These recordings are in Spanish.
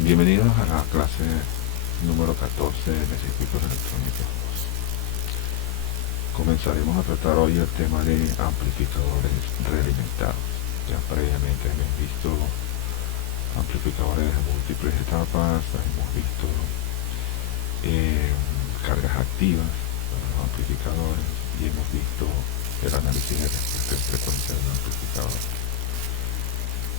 Bienvenidos a la clase número 14 de circuitos electrónicos. Comenzaremos a tratar hoy el tema de amplificadores realimentados. Ya previamente hemos visto amplificadores de múltiples etapas, hemos visto cargas activas para los amplificadores y hemos visto el análisis de respuesta en frecuencia de un amplificador.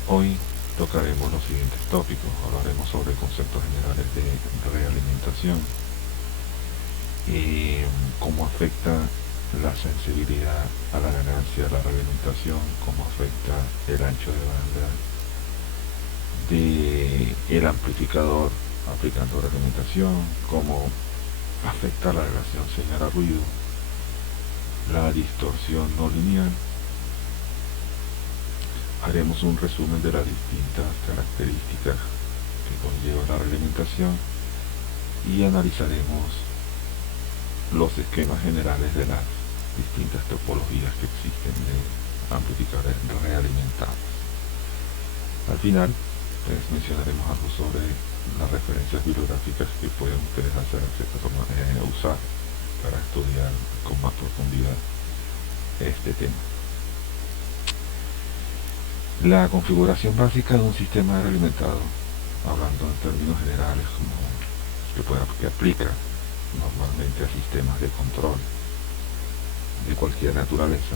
Hoy tocaremos los siguientes tópicos. Hablaremos sobre conceptos generales de realimentación y cómo afecta la sensibilidad a la ganancia de la realimentación, cómo afecta el ancho de banda del amplificador aplicando realimentación, cómo afecta la relación señal a ruido, la distorsión no lineal. Haremos un resumen de las distintas características que conlleva la realimentación y analizaremos los esquemas generales de las distintas topologías que existen de amplificadores realimentados. Al final, mencionaremos algo sobre las referencias bibliográficas que pueden ustedes usar para estudiar con más profundidad este tema. La configuración básica de un sistema realimentado, hablando en términos generales, que aplica normalmente a sistemas de control de cualquier naturaleza,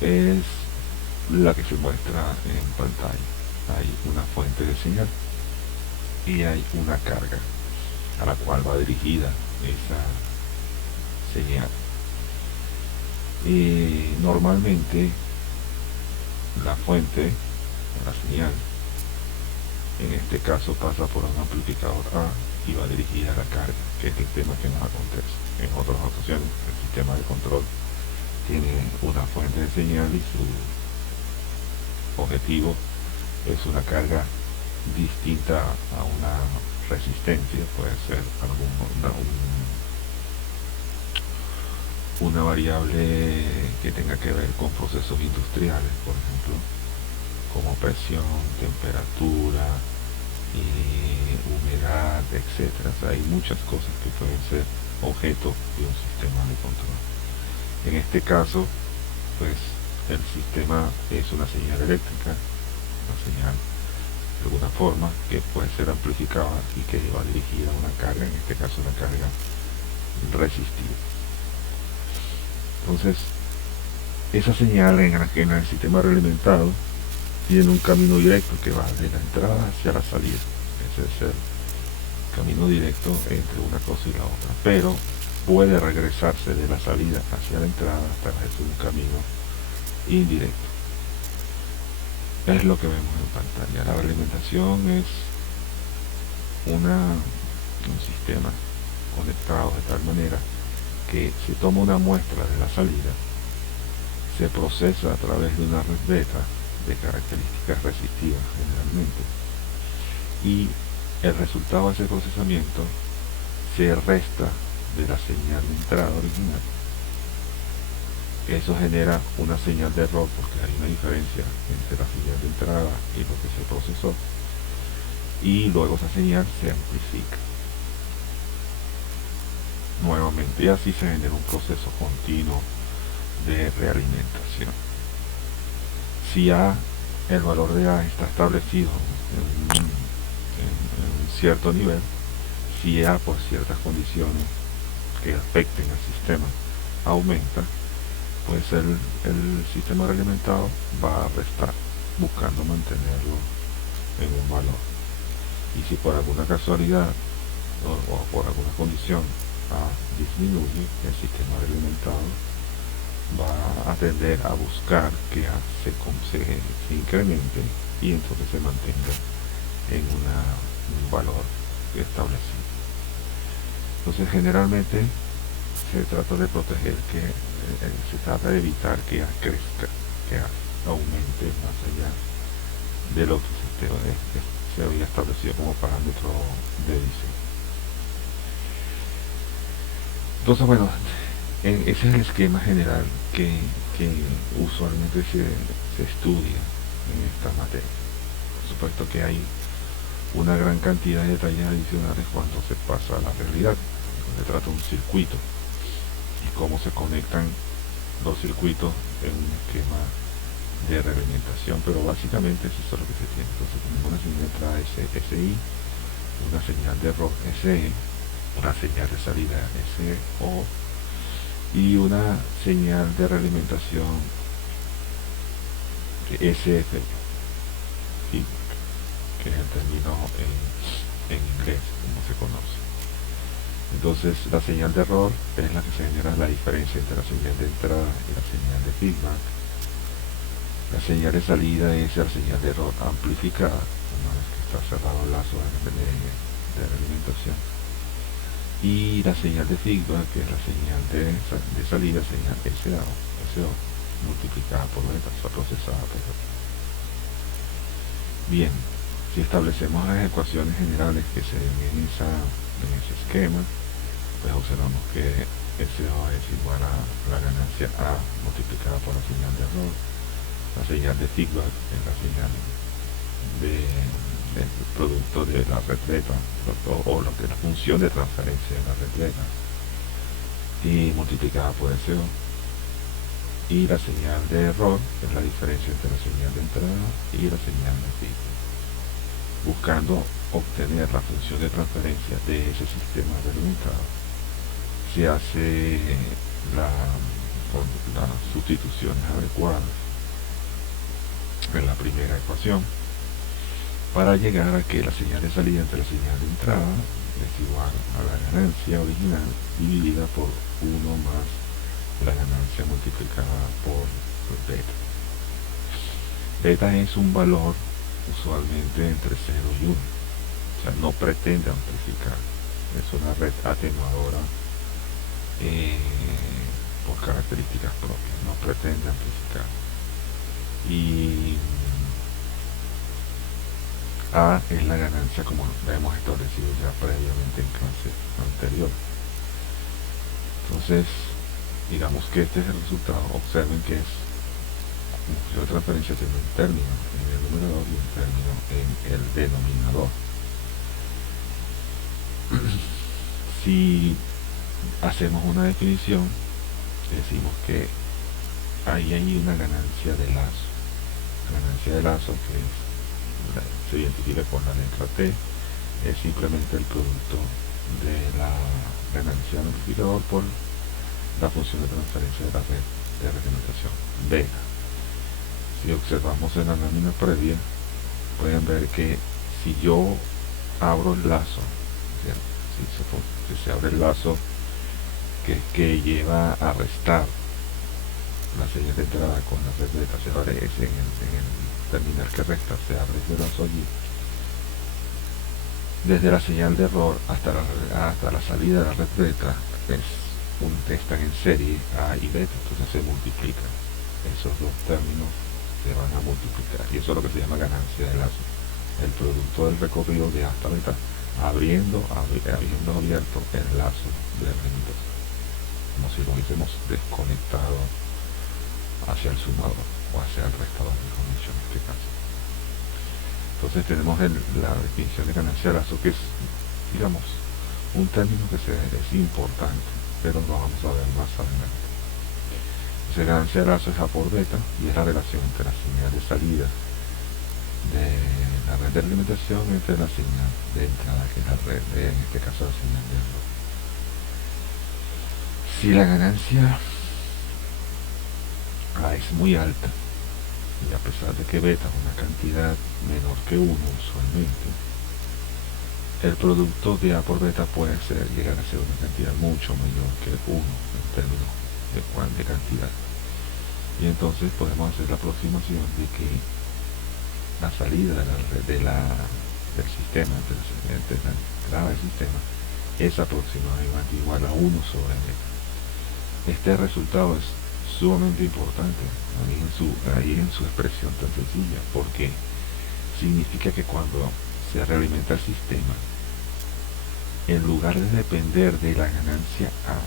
es la que se muestra en pantalla. Hay una fuente de señal y hay una carga a la cual va dirigida esa señal. Y normalmente la fuente, la señal, en este caso pasa por un amplificador A y va dirigida a la carga, que es el tema que nos acontece. En otras ocasiones, el sistema de control tiene una fuente de señal y su objetivo es una carga distinta a una resistencia, puede ser una variable que tenga que ver con procesos industriales, por ejemplo, como presión, temperatura, humedad, etc. O sea, hay muchas cosas que pueden ser objeto de un sistema de control. En este caso, pues el sistema es una señal eléctrica, una señal de alguna forma que puede ser amplificada y que va dirigida a una carga, en este caso una carga resistiva. Entonces, esa señal en el sistema realimentado tiene un camino directo que va de la entrada hacia la salida. Ese es el camino directo entre una cosa y la otra, pero puede regresarse de la salida hacia la entrada a través de un camino indirecto. Es lo que vemos en pantalla. La realimentación es un sistema conectado de tal manera que se toma una muestra de la salida, se procesa a través de una red beta de características resistivas generalmente, y el resultado de ese procesamiento se resta de la señal de entrada original. Eso genera una señal de error porque hay una diferencia entre la señal de entrada y lo que se procesó, y luego esa señal se amplifica nuevamente y así se genera un proceso continuo de realimentación. Si el valor de A está establecido en un cierto nivel, si A por ciertas condiciones que afecten al sistema aumenta, pues el sistema realimentado va a restar buscando mantenerlo en un valor. Y si por alguna casualidad o por alguna condición A disminuye, el sistema realimentado va a tender a buscar que A se incremente y entonces se mantenga en un valor establecido. Entonces generalmente se trata de proteger se trata de evitar que A crezca, que A aumente más allá de lo que se había establecido como parámetro de diseño. Entonces, bueno, ese es el esquema general que usualmente se estudia en esta materia. Por supuesto que hay una gran cantidad de detalles adicionales cuando se pasa a la realidad, donde trata un circuito y cómo se conectan los circuitos en un esquema de realimentación, pero básicamente es eso lo que se tiene. Entonces tenemos una señal de entrada SI, una señal de error SE, una señal de salida SO y una señal de realimentación SF, que es el término en inglés, como se conoce. Entonces la señal de error es la que se genera la diferencia entre la señal de entrada y la señal de feedback. La señal de salida es la señal de error amplificada, una vez que está cerrado el lazo de realimentación. Y la señal de feedback, que es la señal de salida, señal SO, multiplicada por beta, está procesada por beta. Bien, si establecemos las ecuaciones generales que se ven en ese esquema, pues observamos que SO es igual a la ganancia A multiplicada por la señal de error. La señal de feedback es la señal del producto de la red beta, o lo que es la función de transferencia de la red beta, y multiplicada por SO. Y la señal de error es la diferencia entre la señal de entrada y la señal de feedback, buscando obtener la función de transferencia de ese sistema realimentado. Se hace las sustituciones adecuadas en la primera ecuación para llegar a que la señal de salida entre la señal de entrada es igual a la ganancia original dividida por 1 más la ganancia multiplicada por beta. Beta es un valor usualmente entre 0 y 1, o sea, no pretende amplificar, es una red atenuadora por características propias, no pretende amplificar. Y A es la ganancia, como la hemos establecido ya previamente en clase anterior. Entonces, digamos que este es el resultado. Observen que es una función de transferencia tiene un término en el numerador y un término en el denominador. Si hacemos una definición, decimos que hay una ganancia de lazo. La ganancia de lazo, que se identifica con la letra T, es simplemente el producto de la ganancia del amplificador por la función de transferencia de la red de realimentación beta. Si observamos en la lámina previa, pueden ver que si yo abro el lazo, si se abre el lazo que lleva a restar la señal de entrada con la red beta, se abre ese en el terminal que resta, se abre ese lazo allí. Desde la señal de error hasta la salida de la red beta están en serie A y beta, entonces se multiplican. Esos dos términos se van a multiplicar y eso es lo que se llama ganancia de lazo, el producto del recorrido de A hasta beta, habiendo abierto el lazo de realimentación, como si lo hubiésemos desconectado hacia el sumador o hacia el restador, mejor dicho, en este caso. Entonces tenemos la definición de ganancia de lazo, que es, digamos, un término que es importante, pero lo vamos a ver más adelante. Entonces ganancia de lazo es A por beta y es la relación entre la señal de salida de la red de alimentación entre la señal de entrada, que es la red en este caso la señal de error. Si la ganancia A es muy alta, y a pesar de que beta es una cantidad menor que 1 usualmente, el producto de A por beta puede llegar a ser una cantidad mucho mayor que 1 en términos de cantidad. Y entonces podemos hacer la aproximación de que la salida del sistema, entre la entrada del sistema, es aproximadamente igual a 1 sobre beta. Este resultado es sumamente importante ahí en su expresión tan sencilla, porque significa que cuando se realimenta el sistema, en lugar de depender de la ganancia A,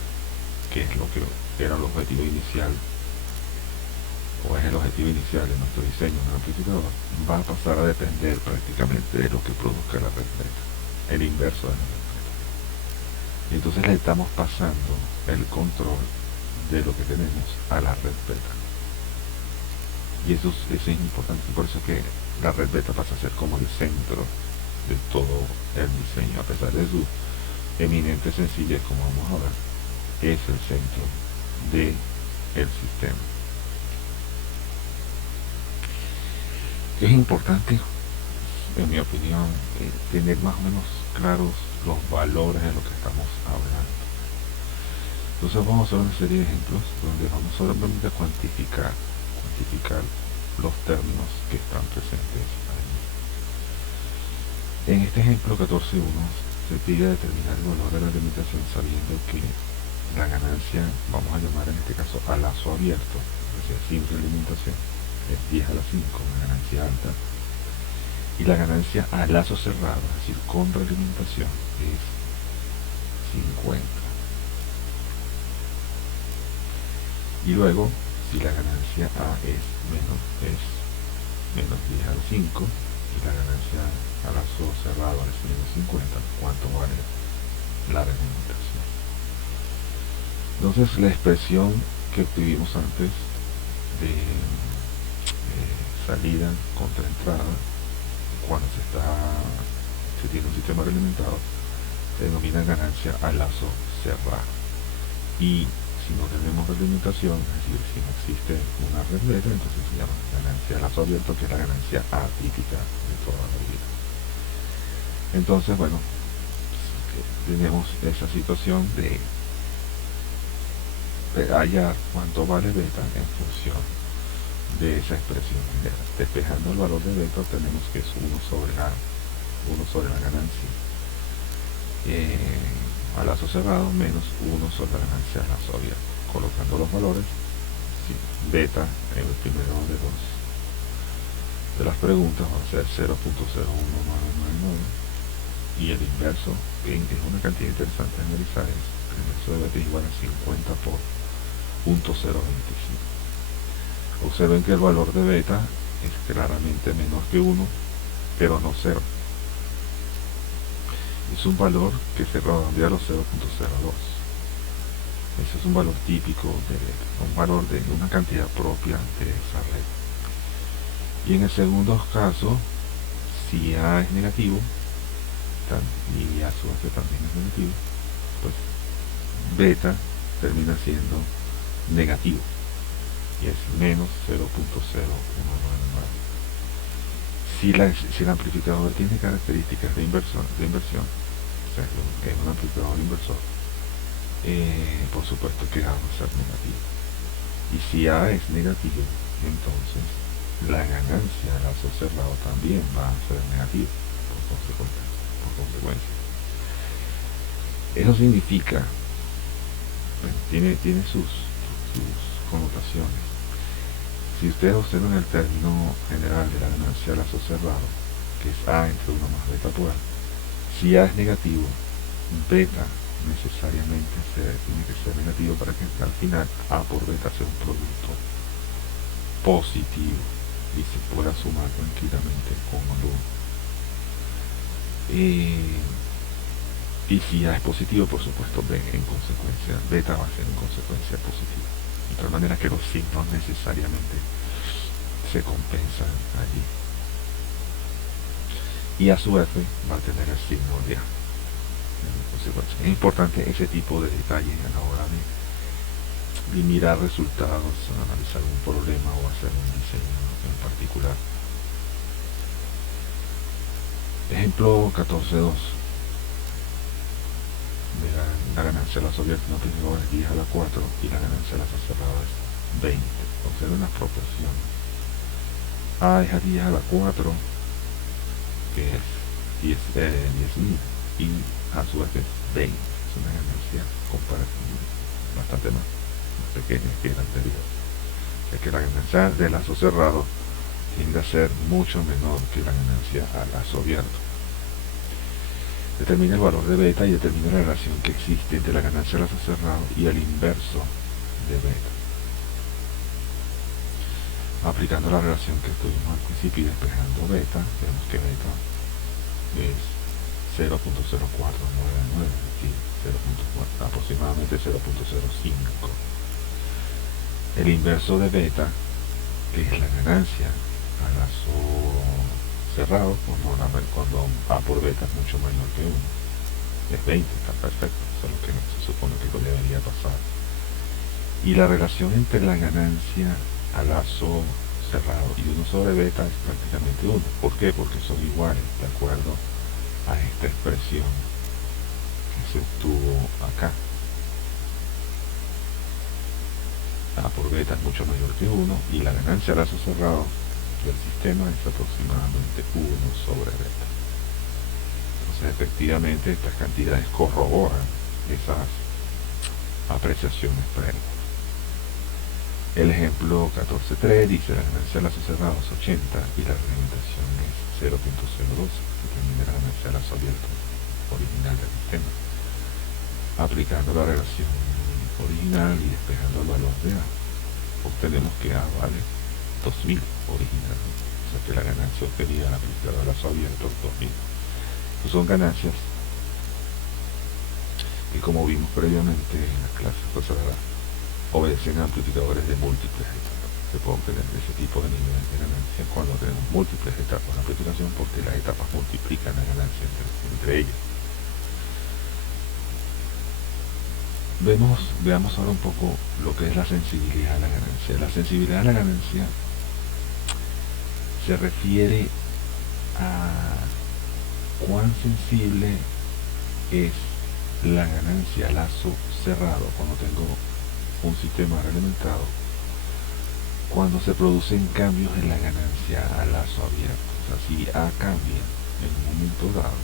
que es lo que era el objetivo inicial o es el objetivo inicial de nuestro diseño de un amplificador, va a pasar a depender prácticamente de lo que produzca la red beta, el inverso de la red beta. Y entonces le estamos pasando el control de lo que tenemos a la red beta. Y eso es importante, por eso es que la red beta pasa a ser como el centro de todo el diseño, a pesar de su eminente sencillez, como vamos a ver, es el centro del sistema. Es importante, en mi opinión, tener más o menos claros los valores de lo que estamos hablando. Entonces vamos a hacer una serie de ejemplos donde vamos solamente a cuantificar los términos que están presentes ahí. En este ejemplo 14.1 se pide determinar el valor de la limitación sabiendo que la ganancia, vamos a llamar en este caso a lazo abierto, es decir, sin realimentación, es 10 a la 5, una ganancia alta, y la ganancia a lazo cerrado, es decir, con realimentación, es 50. Y luego, si la ganancia A es menos 10 a la 5, y la ganancia a lazo cerrado es menos 50, ¿cuánto vale la realimentación? Entonces, la expresión que obtuvimos antes de salida contra entrada, cuando se tiene un sistema realimentado, se denomina ganancia a lazo cerrado. Y si no tenemos realimentación, es decir, si no existe una red beta, entonces se llama ganancia a lazo abierto, que es la ganancia atípica de toda la vida. Entonces, bueno, tenemos esa situación de hallar cuánto vale beta en función de esa expresión. Despejando el valor de beta tenemos que es 1 sobre la ganancia a lazo cerrado menos 1 sobre la ganancia a lazo abierto. Colocando los valores, sí, beta en el primero de las preguntas va a ser 0.01999 y el inverso, es una cantidad interesante de analizar, es el inverso de beta es igual a 50 por 0.025. Observen que el valor de beta es claramente menor que 1, pero no 0. Es un valor que se redondea a los 0.02. Ese es un valor típico de beta, un valor de una cantidad propia de esa red. Y en el segundo caso, si A es negativo, y A su vez también es negativo, pues beta termina siendo negativo y es menos 0.0199. Si el amplificador tiene características de inversión, o sea, es un amplificador inversor, por supuesto que A va a ser negativo. Y si A es negativo, entonces la ganancia a lazo cerrado también va a ser negativa por consecuencia. Eso significa, bueno, tiene sus connotaciones. Si ustedes observan el término general de la ganancia a lazo cerrado, que es A entre 1 más beta por A, si A es negativo, beta necesariamente tiene que ser negativo para que al final A por beta sea un producto positivo y se pueda sumar tranquilamente con el 1. Y si A es positivo, por supuesto, en consecuencia, beta va a ser en consecuencia positiva. De tal manera que los signos necesariamente se compensan allí. Y a su vez va a tener el signo de A. Es importante ese tipo de detalles a la hora de mirar resultados, analizar un problema o hacer un diseño en particular. Ejemplo 14.2. La ganancia a lazo abierto no es 10 a la 4 y la ganancia a lazo cerrado es 20. Observen las proporciones. A es a 10 a la 4, que es 10.000, y a su vez es 20. Es una ganancia comparativamente bastante más pequeña que la anterior. Es que la ganancia de lazo cerrado tiende a ser mucho menor que la ganancia a lazo abierto. Determina el valor de beta y determina la relación que existe entre la ganancia a lazo cerrado y el inverso de beta. Aplicando la relación que tuvimos al principio y despejando beta, vemos que beta es 0.0499, es decir, 0.4, aproximadamente 0.05. El inverso de beta, que es la ganancia a lazo cerrado, cuando A por beta es mucho mayor que 1, es 20, está perfecto, eso es lo que se supone que debería pasar. Y la relación entre la ganancia a lazo cerrado y 1 sobre beta es prácticamente 1. ¿Por qué? Porque son iguales de acuerdo a esta expresión que se obtuvo acá. A por beta es mucho mayor que 1 y la ganancia a lazo cerrado del sistema es aproximadamente 1 sobre beta. Entonces efectivamente estas cantidades corroboran esas apreciaciones previas. El ejemplo 14.3 dice la ganancia a lazo cerrado es 80 y la reglamentación es 0.02, determina la ganancia a lazo abierto original del sistema. Aplicando la relación original y despejando el valor de A, obtenemos que A vale 2000 original, o sea que la ganancia obtenida al aplicar a lazo abierto es 2000. Son ganancias que, como vimos previamente en las clases pasadas, obedecen a amplificadores de múltiples etapas. Se puede obtener ese tipo de niveles de ganancia cuando tenemos múltiples etapas de amplificación, porque las etapas multiplican la ganancia entre ellas. Veamos ahora un poco lo que es la sensibilidad a la ganancia. La sensibilidad a la ganancia se refiere a cuán sensible es la ganancia a lazo cerrado cuando tengo un sistema reglamentado, cuando se producen cambios en la ganancia a lazo abierto. O sea, si A cambia en un momento dado,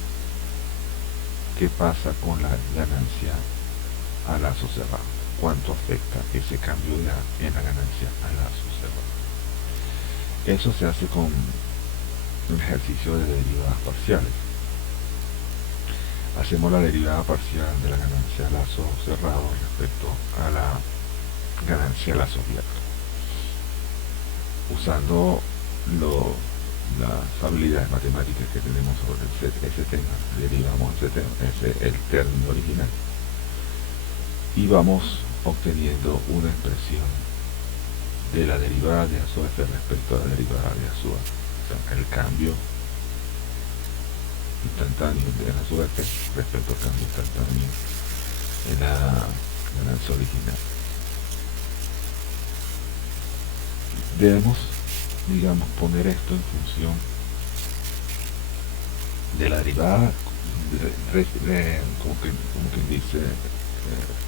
¿qué pasa con la ganancia a lazo cerrado? ¿Cuánto afecta ese cambio de A en la ganancia a lazo cerrado? Eso se hace con un ejercicio de derivadas parciales. Hacemos la derivada parcial de la ganancia a lazo cerrado respecto a la ganancia a lazo abierto, usando las habilidades matemáticas que tenemos sobre ese tema. Derivamos el término original y vamos obteniendo una expresión de la derivada de A sub f respecto a la derivada de A sub A. O sea, el cambio instantáneo de A sub f respecto al cambio instantáneo en la ganancia original. Debemos, digamos, poner esto en función de la derivada, como que dice,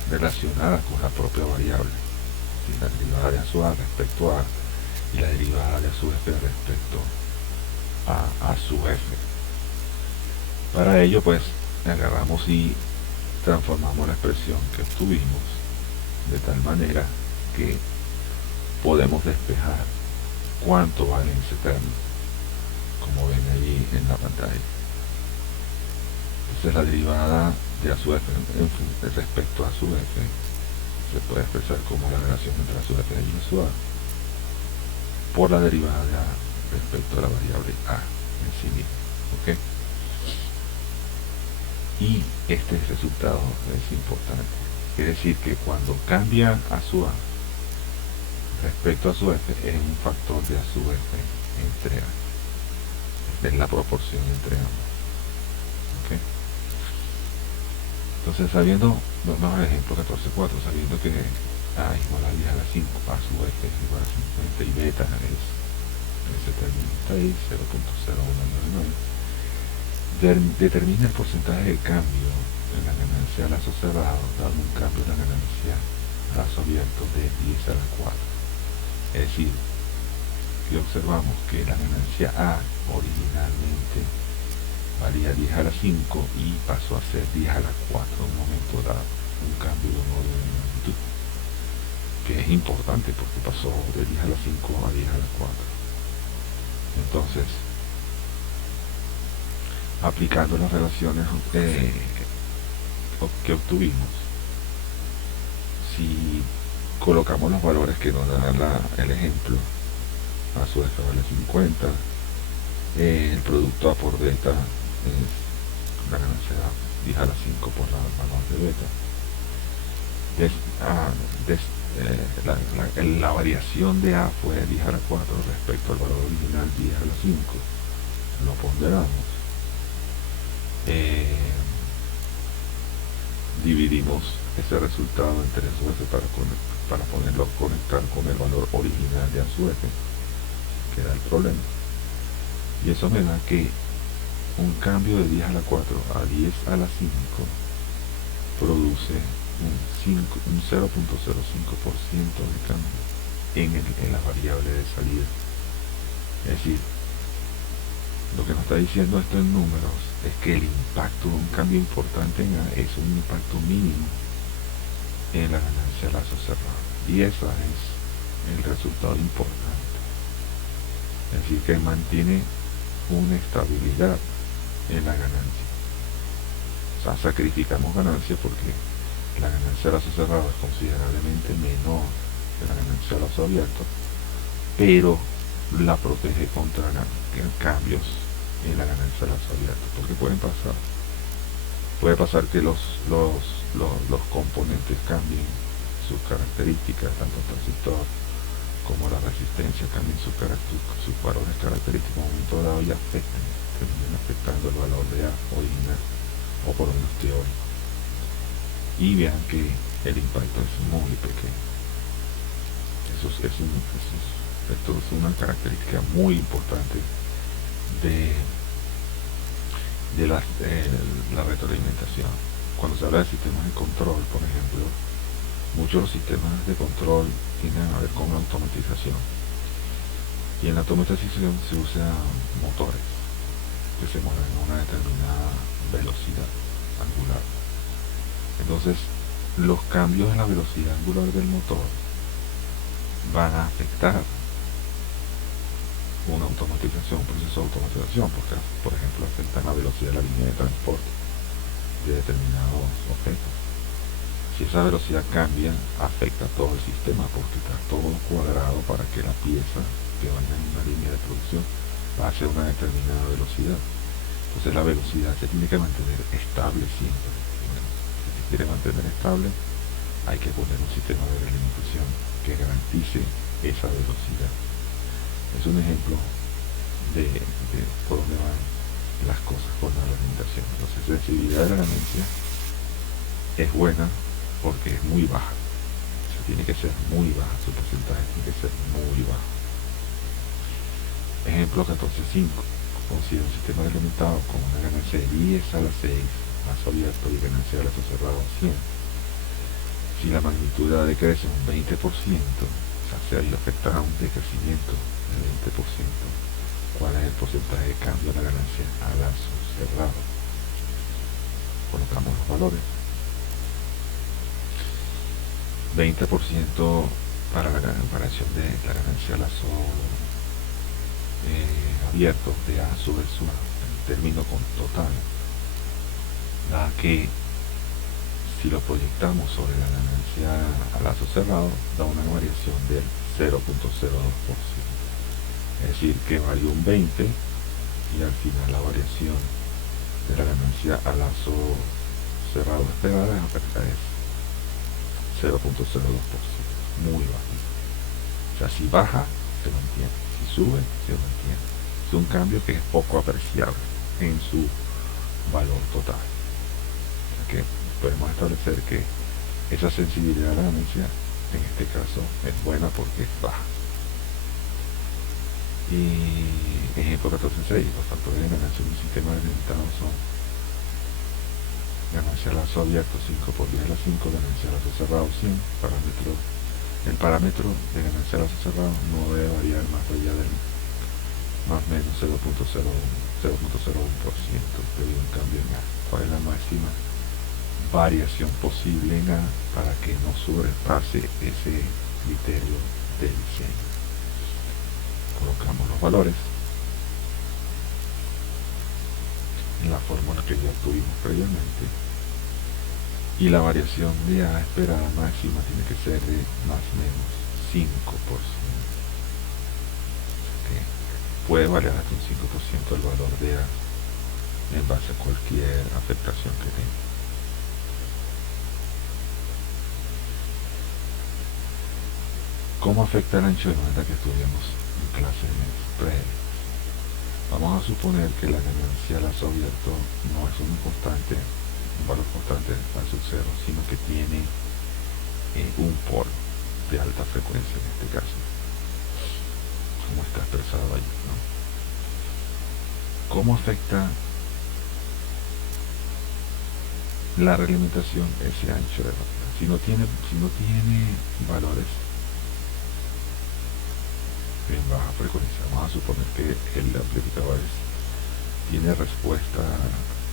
relacionada con la propia variable. La derivada de A sub A respecto a y la derivada de A sub f respecto a sub f. Para ello, pues, agarramos y transformamos la expresión que obtuvimos de tal manera que podemos despejar cuánto vale ese término, como ven ahí en la pantalla. Entonces la derivada de A sub f respecto a A sub f se puede expresar como la relación entre A sub f y A sub A por la derivada de A respecto a la variable A en sí misma. ¿Okay? Y este resultado es importante. Es decir, que cuando cambia A sub A respecto a sub f es un factor de A sub f entre A. Es la proporción entre ambos. ¿Okay? Entonces, sabiendo, vamos al ejemplo 14.4, sabiendo que A igual a 10 a la 5, A sub f es igual a 50 y beta es 76, 0.0199, determina el porcentaje de cambio en la ganancia a lazo cerrado, dado un cambio en la ganancia a lazo abierto de 10 a la 4. Es decir, que observamos que la ganancia A originalmente valía 10 a la 5 y pasó a ser 10 a la 4 en un momento dado, un cambio de un orden de magnitud, que es importante porque pasó de 10 a la 5 a 10 a la 4. Entonces, aplicando las relaciones que obtuvimos, si colocamos los valores que nos da el ejemplo A su vez vale 50. El producto A por beta es la ganancia de 10 a la 5 por la valor de beta. La variación de A fue 10 a la 4 respecto al valor original 10 a la 5. Lo ponderamos. Dividimos ese resultado entre su F para ponerlo a conectar con el valor original de A su F, que era el problema. Y eso me da que un cambio de 10 a la 4 a 10 a la 5 produce un 0.05% de cambio en la variable de salida. Es decir, lo que nos está diciendo esto en números es que el impacto de un cambio importante en A es un impacto mínimo en la ganancia a lazo cerrado. Y eso es el resultado importante. Es decir, que mantiene una estabilidad en la ganancia. O sea, sacrificamos ganancia porque la ganancia a lazo cerrado es considerablemente menor que la ganancia a lazo abierto, pero la protege contra cambios en la ganancia a lazo abierto, porque puede pasar que los componentes cambien sus características, tanto el transistor como la resistencia cambien sus valores característicos en un momento dado y terminen afectando el valor de A original, o por lo menos teórico, y vean que el impacto es muy pequeño. Esto es una característica muy importante de la retroalimentación. Cuando se habla de sistemas de control, por ejemplo, muchos de los sistemas de control tienen a ver con la automatización, y en la automatización se usan motores que se mueven a una determinada velocidad angular. Entonces, los cambios en la velocidad angular del motor van a afectar una automatización, un proceso de automatización, porque, por ejemplo, afectan la velocidad de la línea de transporte de determinados objetos. Si esa velocidad cambia, afecta todo el sistema, porque está todo cuadrado para que la pieza que vaya en una línea de producción pase a una determinada velocidad. Entonces la velocidad se tiene que mantener estable siempre. Si se quiere mantener estable, hay que poner un sistema de realimentación que garantice esa velocidad. Es un ejemplo de por dónde van las cosas con la realimentación. Entonces, la sensibilidad de la ganancia es buena porque es muy baja. O sea, tiene que ser muy baja, su porcentaje tiene que ser muy bajo. Ejemplo 14.5. Considera un sistema reglamentado con una ganancia de 10 a la 6, lazo abierto, y ganancia de lazo cerrado 100. Si la magnitud decrece un 20%, o sea, se ha afectado a un decrecimiento del 20%, ¿cuál es el porcentaje de cambio de la ganancia a lazo cerrado? Colocamos los valores. 20% para la variación de la ganancia a lazo abierto de A sobre su término con total, da que si lo proyectamos sobre la ganancia a lazo cerrado, da una variación del 0.02%. Es decir, que varía un 20 y al final la variación de la ganancia a lazo cerrado esperada es 0.02%, muy bajito. O sea, si baja, se mantiene; si sube, se mantiene. Es un cambio que es poco apreciable en su valor total. O sea que podemos establecer que esa sensibilidad a la ganancia en este caso es buena porque es baja. Y ejemplo 14.6, los factores de ganancia de un sistema delimitado son ganancia a lazo abierto 5 por 10 a la 5, ganancia a lazo cerrado 100. El parámetro de ganancia a lazo cerrado no debe variar más allá del más o menos 0.01% debido a un cambio en A. ¿Cuál es la máxima variación posible en A para que no sobrepase ese criterio de diseño? Colocamos los valores en la fórmula que ya tuvimos previamente, y la variación de A esperada máxima tiene que ser de más o menos 5%. O puede variar hasta un 5% el valor de A en base a cualquier afectación que tenga. ¿Cómo afecta el ancho de banda que estudiamos en clases previas? Vamos a suponer que la ganancia a lazo abierto no es un valor constante al sub cero, sino que tiene un polo de alta frecuencia en este caso, como está expresado allí, ¿no? ¿Cómo afecta la realimentación ese ancho de banda? Si no tiene valores en baja frecuencia, vamos a suponer que el amplificador tiene respuesta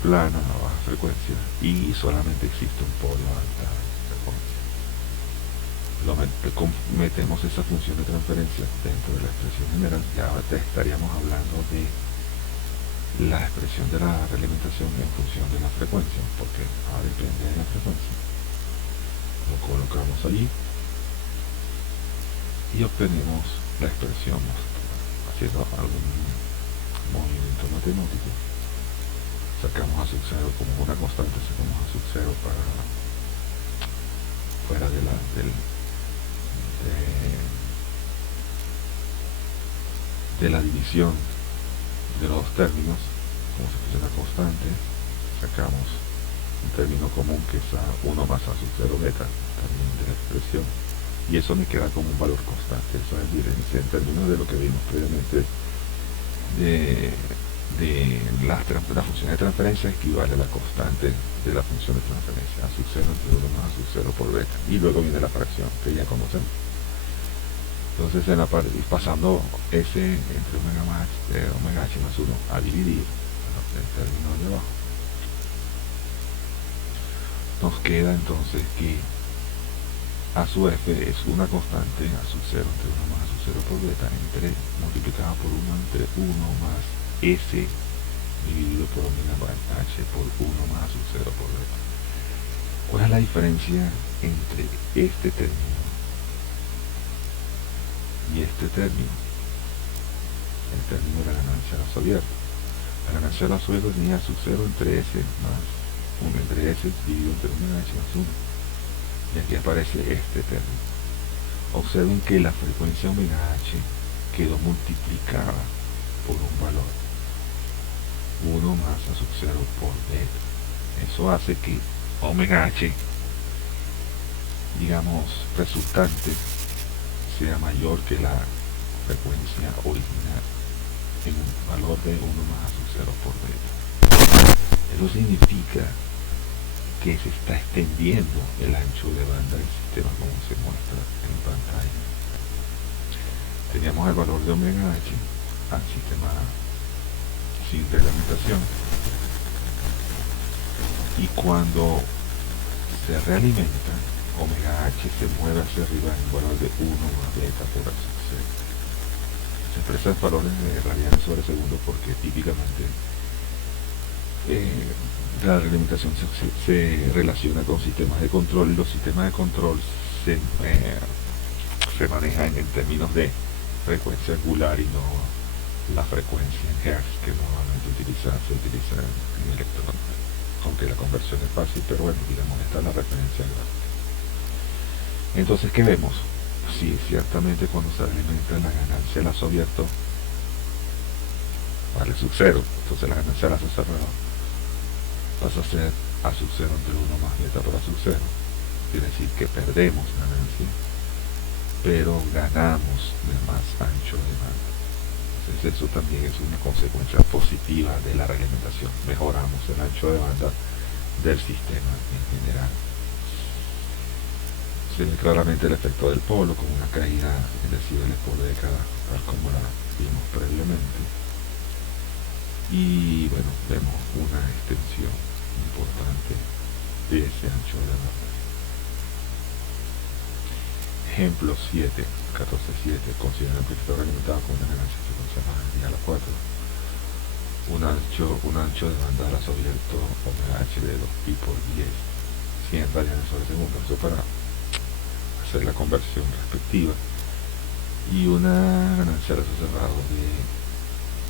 plana a baja frecuencia y solamente existe un polo a alta frecuencia. Metemos esa función de transferencia dentro de la expresión general, ya estaríamos hablando de la expresión de la realimentación en función de la frecuencia, porque depende de la frecuencia. Lo colocamos allí y obtenemos la expresión haciendo algún movimiento matemático. Sacamos a sub cero como una constante, sacamos a sub cero para fuera de la división de los términos, como si fuese una constante, sacamos un término común que es a 1 más a sub 0 beta también de la expresión, y eso me queda como un valor constante. Eso es diferencia en términos de lo que vimos previamente la función de transferencia equivale a la constante de la función de transferencia, a sub 0 entre 1 más a sub 0 por beta, y luego viene la fracción que ya conocemos. Entonces pasando ese entre omega h más 1 a dividir el término de abajo, nos queda entonces que a sub f es una constante a sub 0 entre 1 más a sub 0 por beta multiplicada por 1 entre 1 más s dividido por omega h por 1 más a sub 0 por beta. ¿Cuál es la diferencia entre este término y este término? El término de la ganancia a lazo abierto. La ganancia a lazo abierto tenía sub 0 entre s más 1 entre s dividido entre omega h más 1. Y aquí aparece este término. Observen que la frecuencia omega h quedó multiplicada por un valor 1 más a sub 0 por beta. Eso hace que omega h, digamos, resultante sea mayor que la frecuencia original en un valor de 1 más a sub 0 por beta. Eso significa que se está extendiendo el ancho de banda del sistema como se muestra en pantalla. Teníamos el valor de omega h al sistema sin reglamentación, y cuando se realimenta, omega h se mueve hacia arriba en el valor de 1 más beta por sub 0. Se expresa en valores de radianes sobre segundo porque típicamente la realimentación se relaciona con sistemas de control, y los sistemas de control se manejan en términos de frecuencia angular y no la frecuencia en hertz que normalmente se utiliza en electrónica, aunque la conversión es fácil, pero bueno, digamos, esta es la referencia gráfica. Entonces, ¿qué vemos? Sí, ciertamente cuando se alimenta la ganancia a lazo abierto vale sub 0, entonces la ganancia a lazo cerrado pasa a ser a sub 0 entre 1 más beta por a sub 0. Quiere decir que perdemos ganancia, pero ganamos de más ancho de banda. Entonces eso también es una consecuencia positiva de la realimentación. Mejoramos el ancho de banda del sistema en general. Se ve claramente el efecto del polo con una caída en decibeles por década, tal como la vimos previamente. Y bueno, vemos una extensión importante de ese ancho de banda. Ejemplo 7, 14.7. Considera el amplificador alimentado con una ganancia frecuencia más a la 4. Un ancho de banda a lazo abierto omega h de 2pi por 10, 100 radianes sobre segundo. Eso para hacer la conversión respectiva. Y una ganancia a lazo cerrado de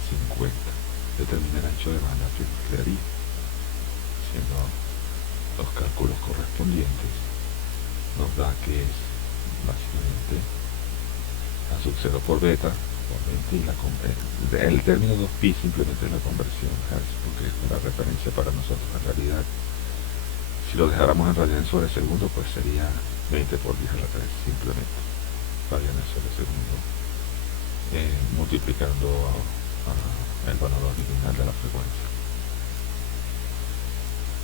50. Determina el ancho de banda que crearía, haciendo los cálculos correspondientes. Nos da que es básicamente a sub 0 por beta por 20, y el término 2pi simplemente es la conversión hertz, porque es una referencia para nosotros. En realidad, si lo dejáramos en radianes sobre segundo, pues sería 20 por 10 a la 3, simplemente radianes sobre segundo, multiplicando el valor original de la frecuencia.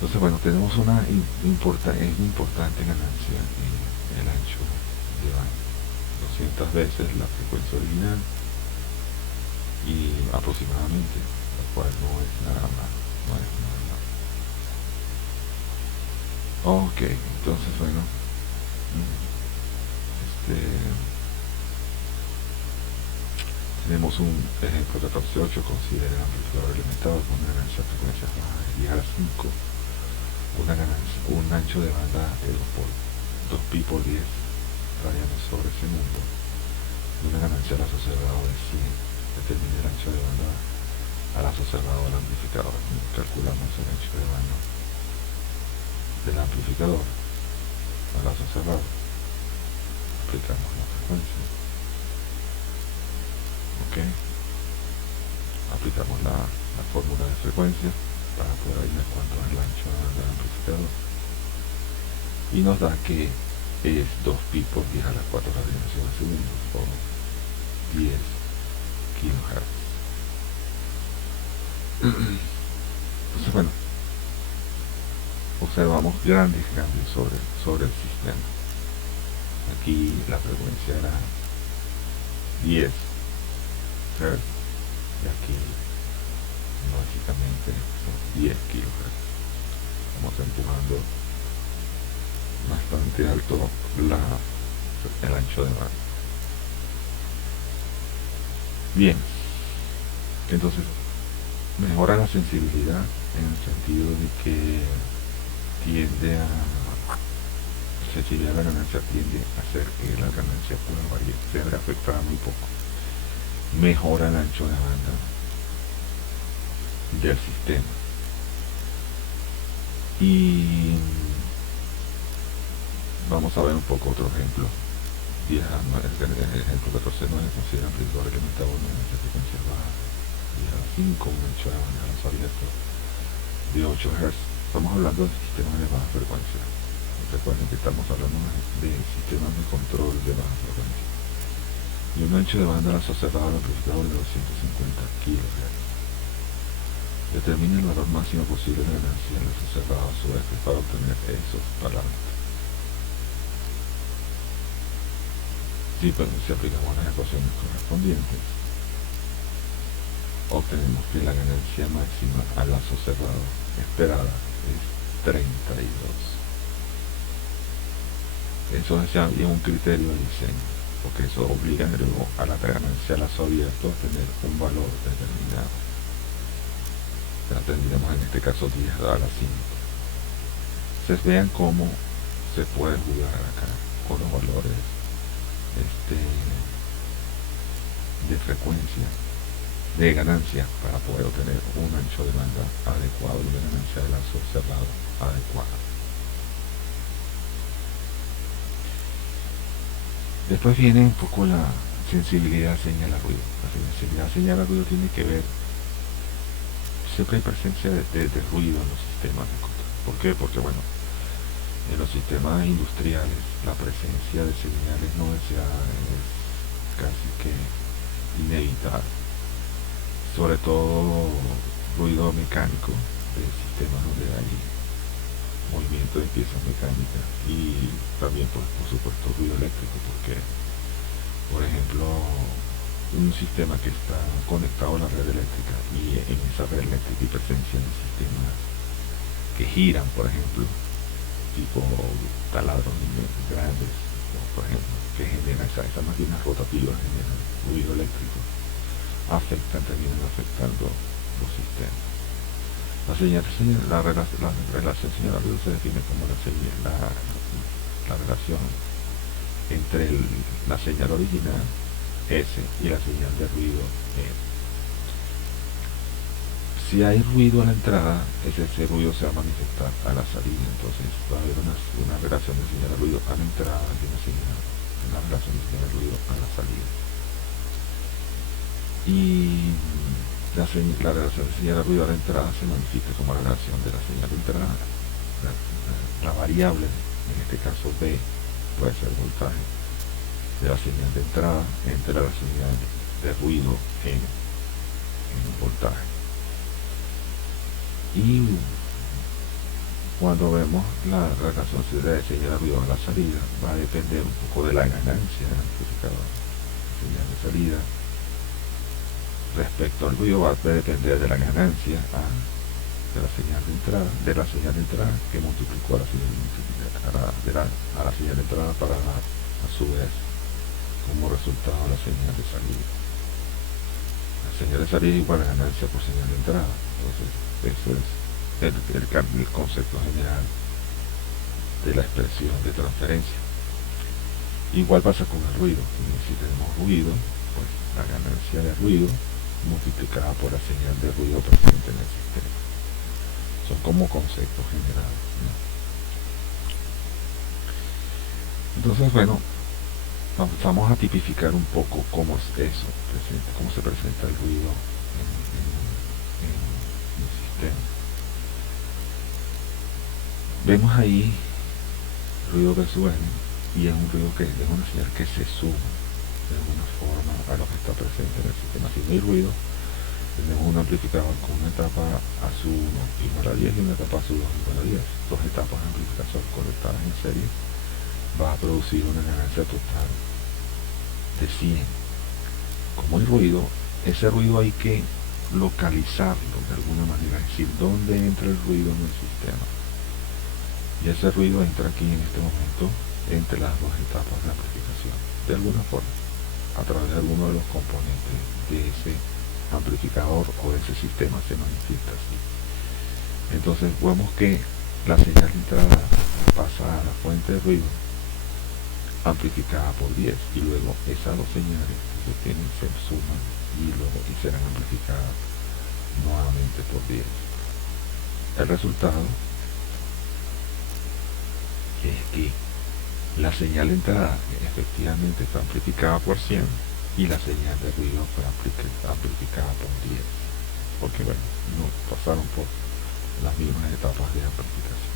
Entonces, bueno, tenemos una importante ganancia en el ancho de banda, 200 veces la frecuencia original, y aproximadamente, lo cual no es nada más, no es nada más. Ok, entonces, bueno, tenemos un ejemplo 14.8. Considera el amplificador alimentado con una ganancia de frecuencias bajas de 10 a la 5, un ancho de banda de 2pi por 10 radianes sobre segundo, y una ganancia al lazo cerrado de 100. Determina el ancho de banda al lazo cerrado del amplificador. Calculamos el ancho de banda del amplificador al lazo cerrado, aplicamos la frecuencia, ok, aplicamos la fórmula de frecuencia para poder ver cuánto es el ancho de banda del amplificador, y nos da que es 2pi por 10 a la 4 radianes sobre segundo, o 10 kilohertz. Entonces, bueno, observamos grandes cambios sobre el sistema. Aquí la frecuencia era 10 Hz, y aquí básicamente son 10 kHz. Estamos empujando bastante alto el ancho de banda. Bien, entonces mejora la sensibilidad en el sentido de que la sensibilidad de la ganancia tiende a hacer que la ganancia pueda variar, se verá afectada muy poco. Mejora el ancho de banda del sistema, y vamos a ver un poco otro ejemplo. El ejemplo 14.9 considera amplificador alimentado con una frecuencia baja de 5, un ancho de banda lazo abierto de 8 Hz. Estamos hablando de sistemas de baja frecuencia. Recuerden que estamos hablando de sistemas de control de baja frecuencia. Y un ancho de banda lazo cerrado al amplificador de 250 kHz. Determina el valor máximo posible de ganancia en lazo cerrado a su vez para obtener esos parámetros. Si aplicamos las ecuaciones correspondientes, obtenemos que la ganancia máxima al lazo cerrado esperada es 32. Eso es ya un criterio de diseño, porque eso obliga luego a la ganancia al lazo abierto a tener un valor determinado. La tendríamos en este caso 10 a la 5. Entonces vean cómo se puede jugar acá con los valores de frecuencia, de ganancia, para poder obtener un ancho de banda adecuado y una ganancia de lazo cerrado adecuada. Después viene un poco la sensibilidad señal a ruido. La sensibilidad señal a ruido tiene que ver, siempre hay presencia de ruido en los sistemas de control. ¿Por qué? Porque bueno, en los sistemas industriales la presencia de señales no deseadas es casi que inevitable, sobre todo ruido mecánico de sistemas donde hay movimiento de piezas mecánicas, y también por supuesto ruido eléctrico, porque por ejemplo un sistema que está conectado a la red eléctrica, y en esa red eléctrica hay presencia de sistemas que giran, por ejemplo tipo taladros grandes, por ejemplo, que generan esas máquinas rotativas, generan ruido eléctrico, terminan afectando los sistemas. La relación señal a ruido se define como la relación entre la señal original S y la señal de ruido E. Si hay ruido a la entrada, ese ruido se va a manifestar a la salida. Entonces va a haber una relación de señal de ruido a la entrada y una relación de señal de ruido a la salida. Y la relación de señal de ruido a la entrada se manifiesta como la relación de la señal de entrada. La variable, en este caso B, puede ser el voltaje de la señal de entrada entre la señal de ruido en el voltaje. Y cuando vemos la relación de señal de ruido a la salida, va a depender un poco de la ganancia del amplificador. La señal de salida respecto al ruido va a depender de la ganancia de la señal de entrada que multiplicó a la señal de entrada para dar a su vez como resultado la señal de salida. La señal de salida igual a ganancia por señal de entrada. Entonces eso es el concepto general de la expresión de transferencia. Igual pasa con el ruido. Si tenemos ruido, pues la ganancia de ruido multiplicada por la señal de ruido presente en el sistema. Son como conceptos generales, ¿no? Entonces, bueno, vamos a tipificar un poco cómo es eso, cómo se presenta el ruido en el sistema. Vemos ahí ruido versus N, y es un ruido que es una señal que se suma de alguna forma a lo que está presente en el sistema. Si no hay ruido, tenemos un amplificador con una etapa A1 igual a 10 y una etapa A2 igual a 10. Dos etapas de amplificación conectadas en serie va a producir una ganancia total de 100. Como hay ruido, ese ruido hay que localizarlo de alguna manera, es decir, dónde entra el ruido en el sistema. Y ese ruido entra aquí en este momento entre las dos etapas de amplificación, de alguna forma, a través de alguno de los componentes de ese amplificador o de ese sistema se manifiesta así. Entonces vemos que la señal de entrada pasa a la fuente de ruido amplificada por 10 y luego esas dos señales se suman y luego serán amplificadas nuevamente por 10. El resultado es que la señal de entrada efectivamente fue amplificada por 100 y la señal de ruido fue amplificada por 10, porque bueno, no pasaron por las mismas etapas de amplificación.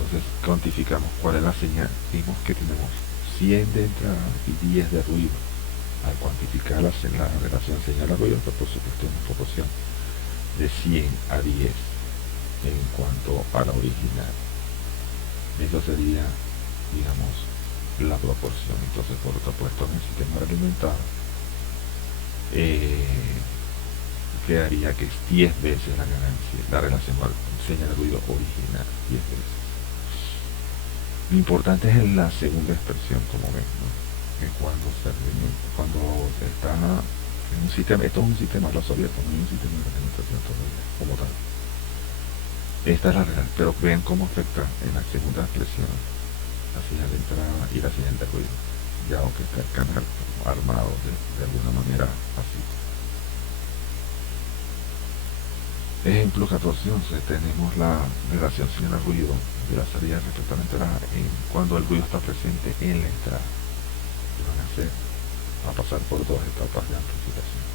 Entonces cuantificamos cuál es la señal. Vimos que tenemos 100 de entrada y 10 de ruido. Al cuantificar la relación señal a ruido, que por supuesto es una proporción de 100 a 10 en cuanto a la original. Eso sería, digamos, la proporción. Entonces, por supuesto, en el sistema alimentado quedaría que es 10 veces la ganancia, la relación señal de ruido original, 10 veces. Lo importante es en la segunda expresión, como ven, ¿no? Que cuando está en un sistema, esto es un sistema raso abierto, no es un sistema de alimentación todavía como tal. Esta es la realidad, pero vean cómo afecta en la segunda expresión la señal de entrada y la señal de ruido, ya que está el canal armado de alguna manera así. Ejemplo 14, 11, tenemos la relación señal de ruido de la salida respecto a la entrada cuando el ruido está presente en la entrada. Va a pasar por dos etapas de amplificación.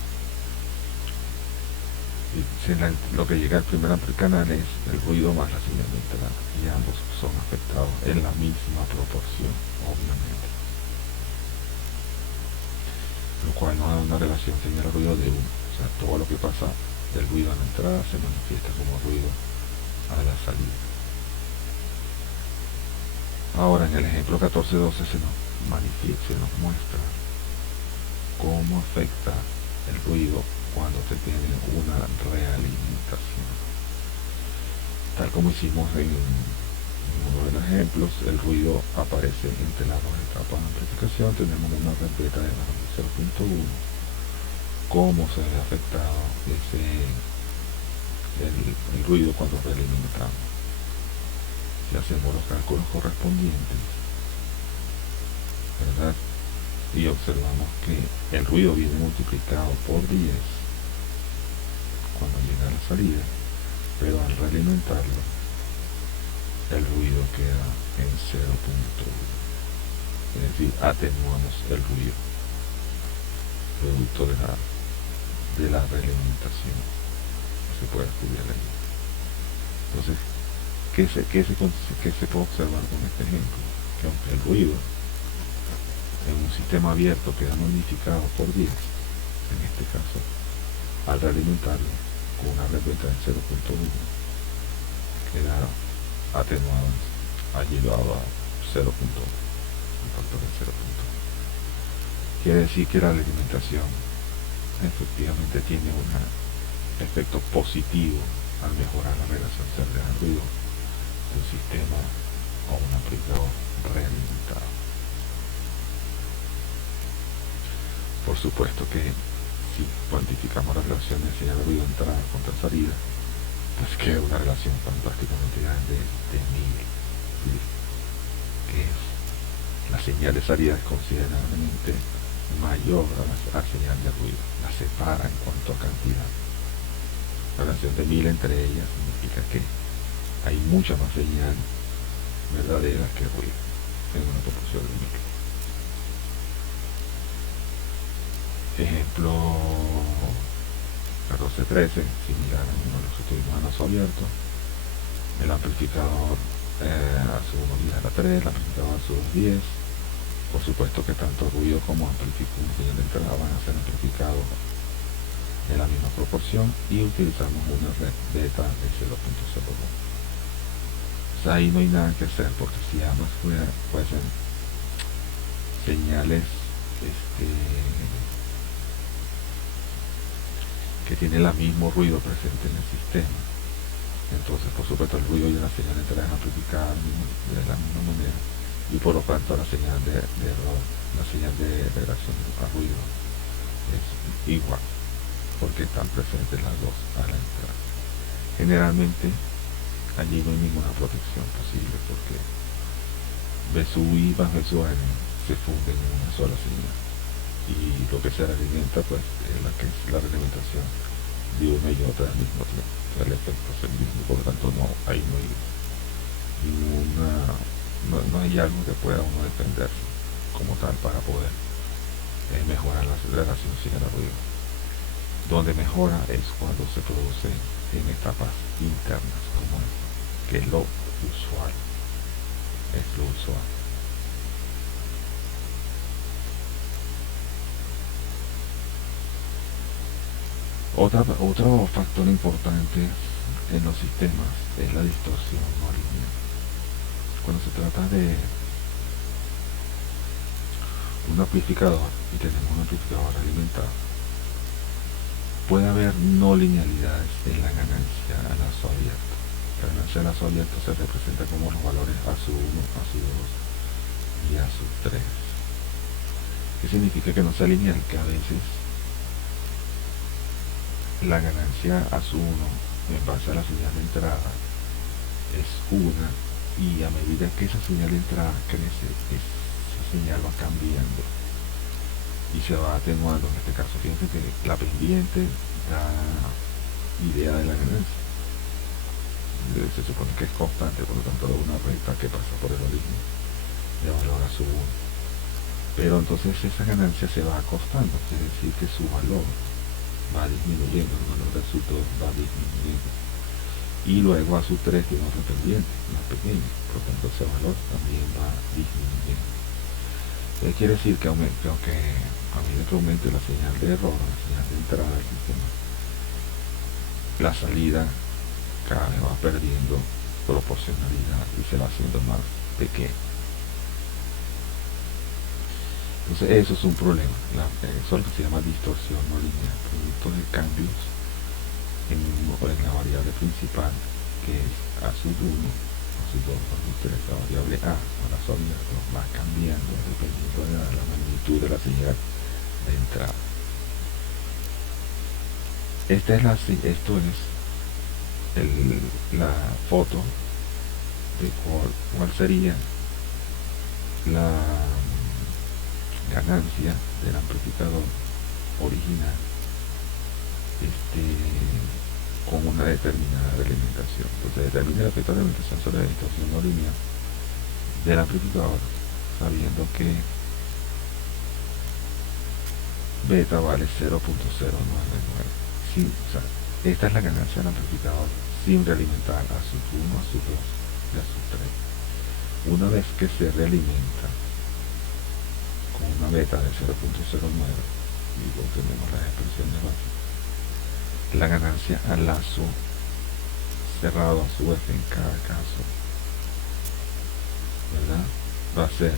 Lo que llega al primer canal es el ruido más la señal de entrada, y ambos son afectados en la misma proporción, obviamente, lo cual nos da una relación señal ruido de 1. O sea, todo lo que pasa del ruido a la entrada se manifiesta como ruido a la salida. Ahora en el ejemplo 14-12 se nos muestra cómo afecta el ruido cuando se tiene una realimentación. Tal como hicimos en uno de los ejemplos, el ruido aparece entre las dos etapas de amplificación. Tenemos una respeta de 0.1. ¿Cómo se ve afectado el ruido cuando realimentamos? Si hacemos los cálculos correspondientes, ¿verdad? Y observamos que el ruido viene multiplicado por 10, cuando llega a la salida, pero al realimentarlo el ruido queda en 0.1, es decir, atenuamos el ruido producto de la realimentación que se puede estudiar ahí. Entonces, ¿qué se puede observar con este ejemplo? Que aunque el ruido en un sistema abierto queda magnificado por 10, en este caso, al realimentarlo con una respuesta de 0.1, queda atenuado, ha llegado a 0.1, un factor de 0.1. Quiere decir que la alimentación efectivamente tiene un efecto positivo al mejorar la relación cerebral-ruido de un sistema o un amplificador realimentado. Por supuesto que si cuantificamos la relación de señal de ruido entrada contra salida, pues queda una relación fantásticamente grande de 1000, que es la señal de salida es considerablemente mayor a la señal de ruido, la separa en cuanto a cantidad. La relación de 1000 entre ellas significa que hay mucha más señal verdadera que ruido en una proporción de 1000. Ejemplo 1413, similar a uno de los que tuvimos a noso abierto. El amplificador a su 1 10 a la 3, el amplificador a su 2 10. Por supuesto que tanto ruido como amplificador de entrada van a ser amplificados en la misma proporción y utilizamos una red beta de 0.01. O sea, ahí no hay nada que hacer, porque si ambas fuesen señales que tienen el mismo ruido presente en el sistema, entonces por supuesto el ruido y la señal de entrada es amplificada de la misma manera, y por lo tanto la señal de error, la señal de relación a ruido es igual, porque están presentes las dos a la entrada. Generalmente allí no hay ninguna protección posible, porque BSU-I más BSU-N se funden en una sola señal, y lo que se realimenta pues es la realimentación de una y otra al mismo tiempo. El efecto es el mismo, por lo tanto ahí no hay ninguna, no hay algo que pueda uno defenderse como tal para poder mejorar la relación señal-ruido. Donde mejora es cuando se produce en etapas internas como esta, que es lo usual, Otro factor importante en los sistemas es la distorsión no lineal. Cuando se trata de un amplificador y tenemos un amplificador alimentado, puede haber no linealidades en la ganancia a lazo abierto. La ganancia a lazo abierto se representa como los valores a su 1, a su 2 y a su 3. ¿Qué significa que no sea lineal? Que a veces la ganancia a su 1 en base a la señal de entrada es 1, y a medida que esa señal de entrada crece, esa señal va cambiando y se va atenuando. En este caso, fíjense que la pendiente da idea de la ganancia, se supone que es constante, por lo tanto es una recta que pasa por el origen de valor a su 1, pero entonces esa ganancia se va acostando, es decir, que su valor va disminuyendo, el valor de su 2 va disminuyendo, y luego a su 3 tiene otro pendiente más pequeño, por lo tanto ese valor también va disminuyendo. Entonces quiere decir que aunque a medida que aumente la señal de error, la señal de entrada del sistema, la salida cada vez va perdiendo proporcionalidad y se va haciendo más pequeña. Entonces eso es un problema, eso es lo que se llama distorsión no lineal, producto de cambios en la variable principal, que es a su 1, a su 2, a su 3, la variable A, ahora va cambiando dependiendo de la magnitud de la señal de entrada. Esto es la foto de cuál sería la ganancia del amplificador original con una determinada realimentación. Entonces determina el efecto de alimentación sobre la distorsión no lineal del amplificador, sabiendo que beta vale 0.099. Sí, o sea, esta es la ganancia del amplificador sin realimentar a sub 1, a sub 2 y a sub 3. Una vez que se realimenta con una beta de 0.09, y luego tenemos las expresiones básicas, la ganancia al lazo cerrado a su F en cada caso, ¿verdad? Va a ser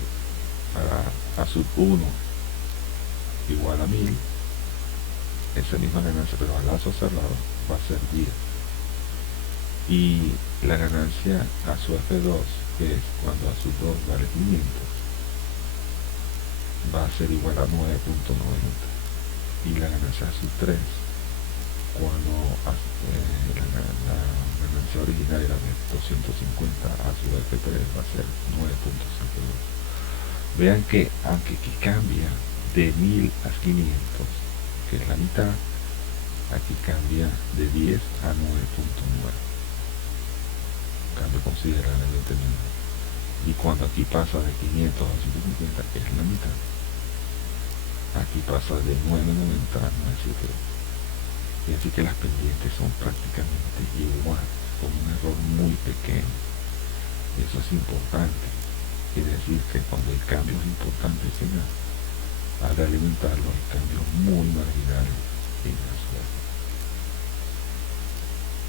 para a sub 1 igual a 1000, esa misma ganancia, pero al lazo cerrado va a ser 10. Y la ganancia a su F2, que es cuando a sub 2 vale 500, va a ser igual a 9.90. Y la ganancia a sub 3, cuando la ganancia original era de 250 a su F3, va a ser 9.52. Vean que aunque aquí cambia de 1000 a 500, que es la mitad, aquí cambia de 10 a 9.9. Cambio considerablemente menor. Y cuando aquí pasa de 500 a 150, que es la mitad, aquí pasa de 9.90 a 9.72. Y así que las pendientes son prácticamente iguales, con un error muy pequeño. Eso es importante. Quiere decir que cuando el cambio es importante, al realimentarlo, el cambio muy marginal en la suerte.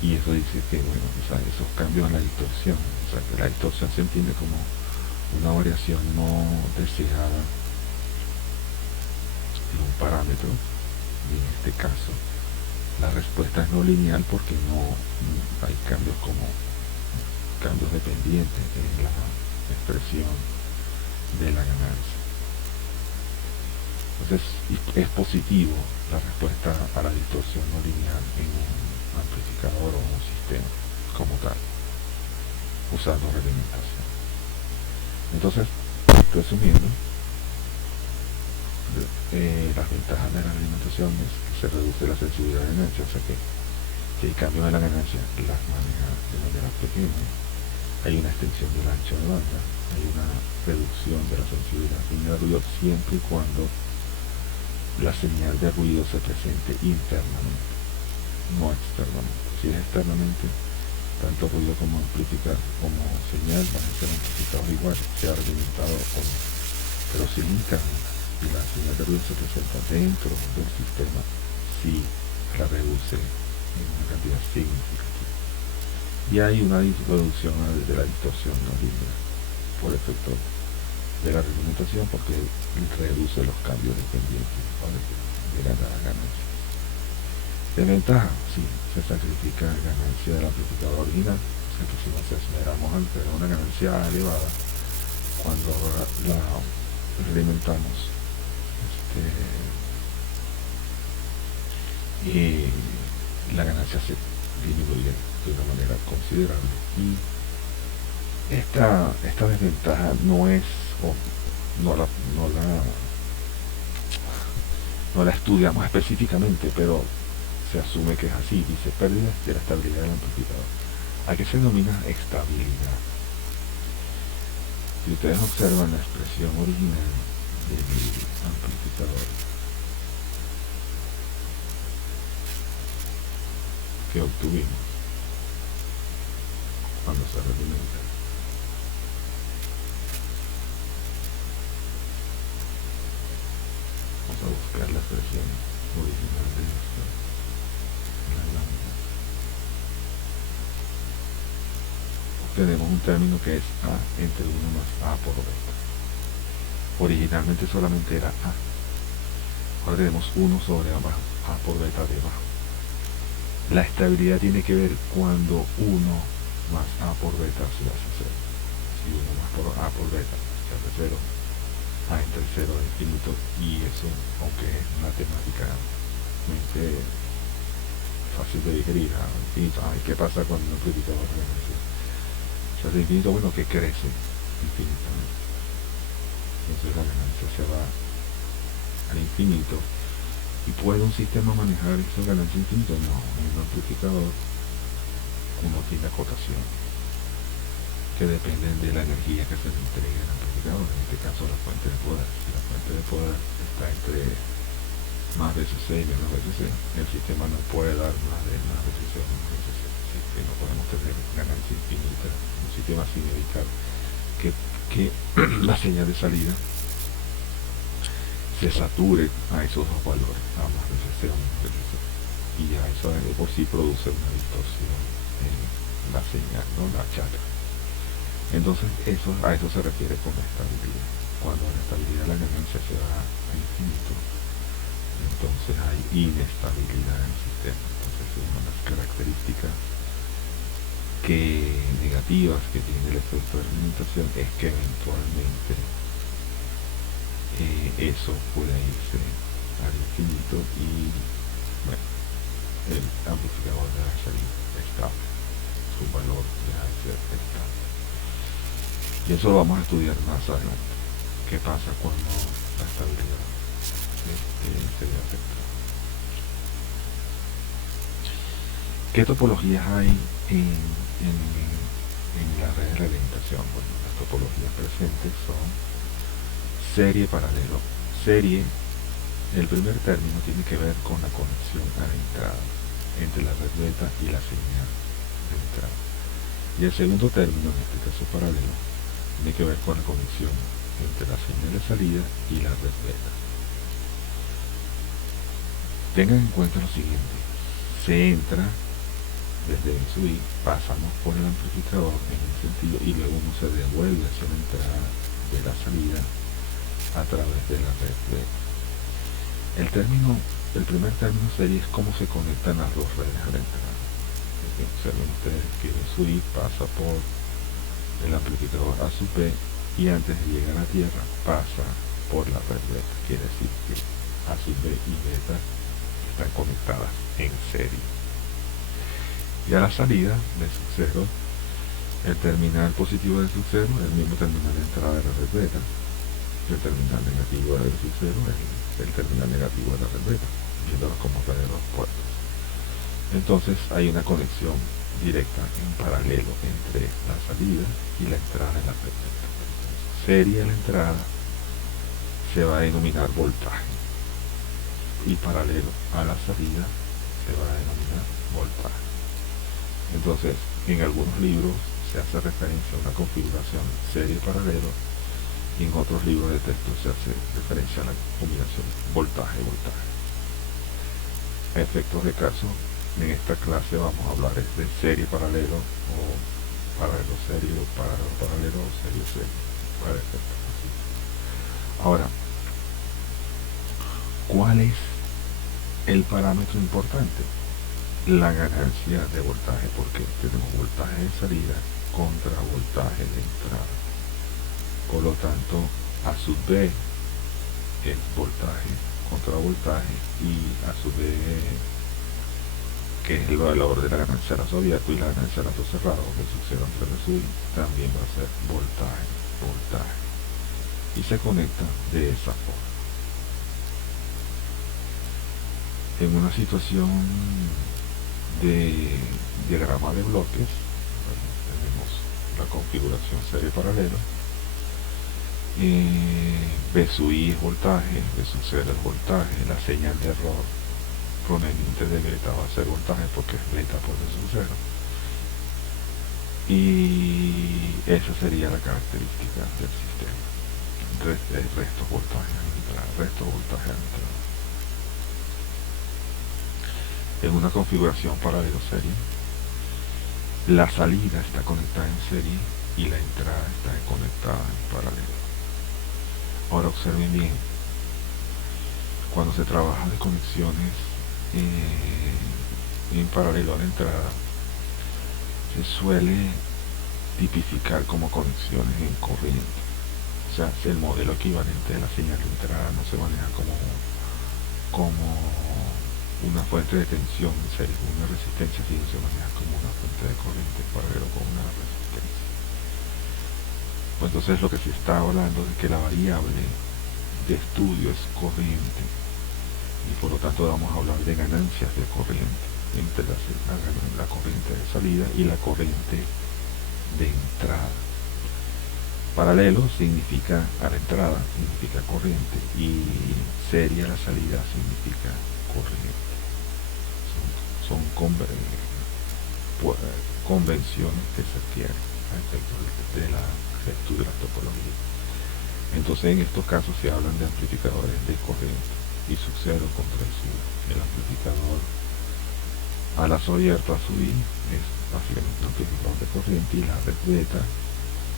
Y eso dice que, bueno, o sea, esos cambios en la distorsión, o sea, que la distorsión se entiende como una variación no deseada de un parámetro, y en este caso la respuesta es no lineal porque no hay cambios como cambios dependientes en la expresión de la ganancia. Entonces es positivo la respuesta a la distorsión no lineal en un amplificador o un sistema como tal, usando realimentación. Entonces, resumiendo, las ventajas de la alimentación es que se reduce la sensibilidad de ganancia, o sea que si hay cambios en la ganancia las maneja de manera pequeña, hay una extensión del ancho de banda, hay una reducción de la sensibilidad en el ruido siempre y cuando la señal de ruido se presente internamente, no externamente. Si es externamente, tanto ruido como amplificador como señal van a ser amplificados igual, sea alimentado o no. Pero si es interno y la señal de ruido se presenta dentro del sistema, sí la reduce en una cantidad significativa. Y hay una reducción de la distorsión no lineal por efecto de la reglamentación, porque reduce los cambios dependientes de la ganancia. De ventaja, sí, se sacrifica ganancia del amplificador original, o sea que si nos esmeramos al tener una ganancia elevada, cuando la reglamentamos, la ganancia se disminuye de una manera considerable. Y esta desventaja no es, o no la estudiamos específicamente, pero se asume que es así. Dice pérdidas de la estabilidad del amplificador. ¿A qué se denomina estabilidad? Si ustedes observan la expresión original del amplificador que obtuvimos cuando se reglamenta, vamos a buscar la expresión original de esto, la lámina. Tenemos un término que es A entre 1 más A por beta. Originalmente solamente era A. Ahora tenemos 1 sobre A por beta debajo. La estabilidad tiene que ver cuando 1 más A por beta se hace 0. Si 1 más A por beta se hace 0, A entre 0 e infinito, y eso, aunque es matemáticamente fácil de digerir, a infinito. ¿Qué pasa cuando un amplificador regresa? Se hace infinito, bueno, que crece infinitamente. Entonces la ganancia se va al infinito ¿Y puede un sistema manejar esa ganancia infinita? No, en un amplificador uno tiene acotación que dependen de la energía que se le entregue al amplificador, en este caso la fuente de poder. Si la fuente de poder está entre más veces C y menos veces C, el sistema no puede dar más veces C o menos veces C, así que no podemos tener ganancia infinita en un sistema sin evitar que la señal de salida se sature a esos dos valores, a más veces C o menos veces C, y ya eso de por sí produce una distorsión en la señal, ¿no? La chakra. Entonces a eso se refiere con estabilidad. Cuando la estabilidad de la ganancia se va a infinito, entonces hay inestabilidad en el sistema. Entonces una de las características negativas que tiene el efecto de alimentación es que eventualmente eso puede irse al infinito y bueno, el amplificador deja de ser estable, su valor deja de ser estable. Y eso lo vamos a estudiar más adelante. ¿Qué pasa cuando la estabilidad se ve afectada? ¿Qué topologías hay en la red de alimentación? Bueno, las topologías presentes son serie, paralelo. Serie, el primer término tiene que ver con la conexión a la entrada entre la red beta y la señal de entrada. Y el segundo término, en este caso paralelo, tiene que ver con la conexión entre la señal de salida y la red beta. Tengan en cuenta lo siguiente: se entra desde B sub I, pasamos por el amplificador en un sentido y luego uno se devuelve hacia la entrada de la salida a través de la red beta. El primer término serie es cómo se conectan las dos redes a la entrada. Observen ustedes que B sub I pasa por el amplificador A sub B y antes de llegar a tierra pasa por la red beta. Quiere decir que A sub B y beta están conectadas en serie. Y a la salida de sub 0, el terminal positivo de sub 0 es el mismo terminal de entrada de la red beta. El terminal negativo de sub 0 es el terminal negativo de la red beta, viéndolo como red de dos puertos. Entonces hay una conexión directa en paralelo entre la salida y la entrada de la red beta. Serie de la entrada se va a denominar voltaje y paralelo a la salida se va a denominar voltaje. Entonces, en algunos libros se hace referencia a una configuración serie paralelo y en otros libros de texto se hace referencia a la combinación voltaje-voltaje. A efectos de caso, en esta clase vamos a hablar de serie paralelo o paralelo serie o paralelo paralelo o serie serie para efectos así. Ahora, ¿cuál es el parámetro importante? La ganancia de voltaje, porque tenemos voltaje de salida contra voltaje de entrada. Por lo tanto, A sub B es voltaje contra voltaje y A sub B, que es el valor de la ganancia de lazo abierto y la ganancia de lazo cerrado, que sucede entre B sub I, también va a ser voltaje. Y se conecta de esa forma. En una situación de diagrama de bloques, bueno, tenemos la configuración serie paralelo, B sub I es voltaje, B sub 0 es voltaje, la señal de error proveniente de beta va a ser voltaje porque es beta por B sub 0, y esa sería la característica del sistema. Resto voltaje a la entrada, resto voltaje a la entrada. En una configuración paralelo serie, la salida está conectada en serie y la entrada está conectada en paralelo. Ahora observen bien, cuando se trabaja de conexiones en paralelo a la entrada, se suele tipificar como conexiones en corriente. O sea, el modelo equivalente de la señal de entrada no se maneja como una fuente de tensión en serie, una resistencia, sino se maneja como una fuente de corriente paralelo con una resistencia. Pues entonces lo que se está hablando es que la variable de estudio es corriente y por lo tanto vamos a hablar de ganancias de corriente entre la corriente de salida y la corriente de entrada. Paralelo significa a la entrada, significa corriente, y serie a la salida significa corriente. Son convenciones que se adquieren a efectos de la estudio de la topología. Entonces en estos casos se hablan de amplificadores de corriente y sub 0 contra el sub. El amplificador a lazo abierto a sub I es básicamente un amplificador de corriente, y la red beta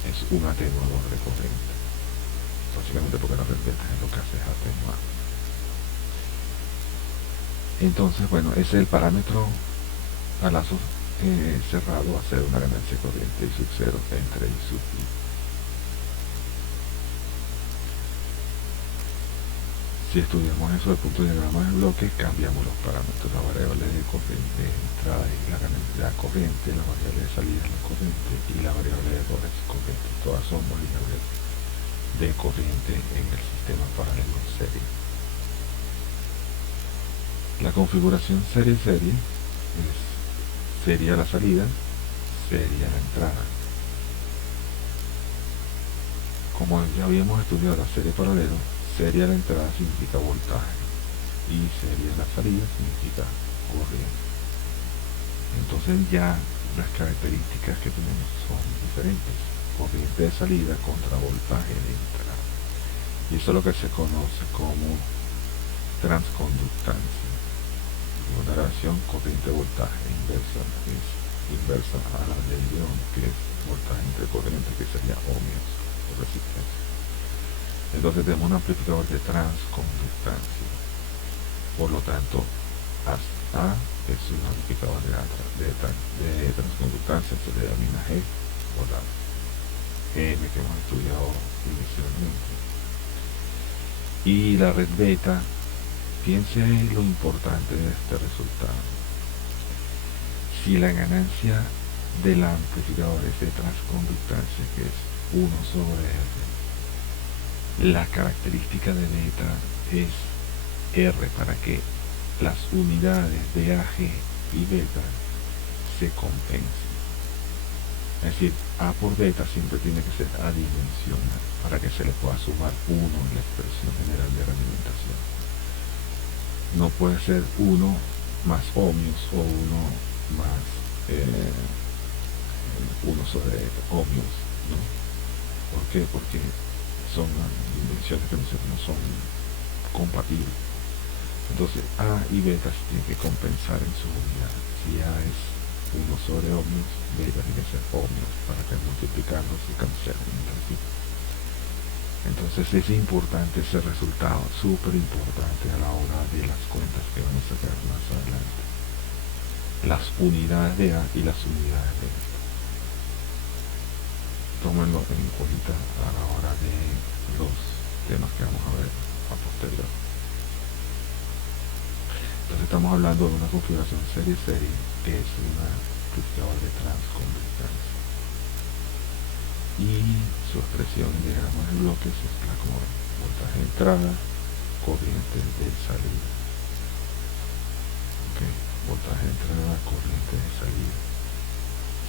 es un atenuador de corriente, básicamente porque la red beta es lo que hace es atenuar. Entonces, bueno, ese es el parámetro a lazo cerrado, a hacer una ganancia de corriente y sub 0 entre I sub I. Si estudiamos eso del punto de diagrama de bloque, cambiamos los parámetros, la variable de corriente de entrada y la corriente, la variable de salida es la corriente, y la variable de error es corriente. Todas son variables de corriente en el sistema paralelo serie. La configuración serie-serie es serie a la salida, serie a la entrada. Como ya habíamos estudiado la serie paralelo, serie a la entrada significa voltaje y serie a la salida significa corriente. Entonces ya las características que tenemos son diferentes: corriente de salida contra voltaje de entrada, y eso es lo que se conoce como transconductancia. Una relación corriente-voltaje inversa es inversa a la de León, que es voltaje entre corriente, que sería ohmios o resistencia. Entonces tenemos un amplificador de transconductancia. Por lo tanto, A es un amplificador de transconductancia, se le denomina G por la M que hemos estudiado inicialmente. Y la red beta, piense en lo importante de este resultado. Si la ganancia del amplificador es de transconductancia, que es 1 sobre R, la característica de beta es R para que las unidades de AG y beta se compensen. Es decir, A por beta siempre tiene que ser adimensional para que se le pueda sumar 1 en la expresión general de realimentación. No puede ser 1 más ohmios o 1 más 1 sobre ohmios, ¿no? ¿Por qué? Porque son dimensiones que no son compatibles. Entonces A y beta se tienen que compensar en su unidad. Si A es 1 sobre ohmios, beta tiene que ser ohmios para que multiplicarlos se cancelen entre sí. Entonces es importante ese resultado, súper importante a la hora de las cuentas que van a sacar más adelante. Las unidades de A y las unidades de beta. Tómenlo en cuenta a la hora de los temas que vamos a ver a posterior. Entonces estamos hablando de una configuración serie-serie, que es una amplificador de transconductancia. Y su expresión en diagrama de bloques es la como voltaje de entrada, corriente de salida. Okay. Voltaje de entrada, corriente de salida.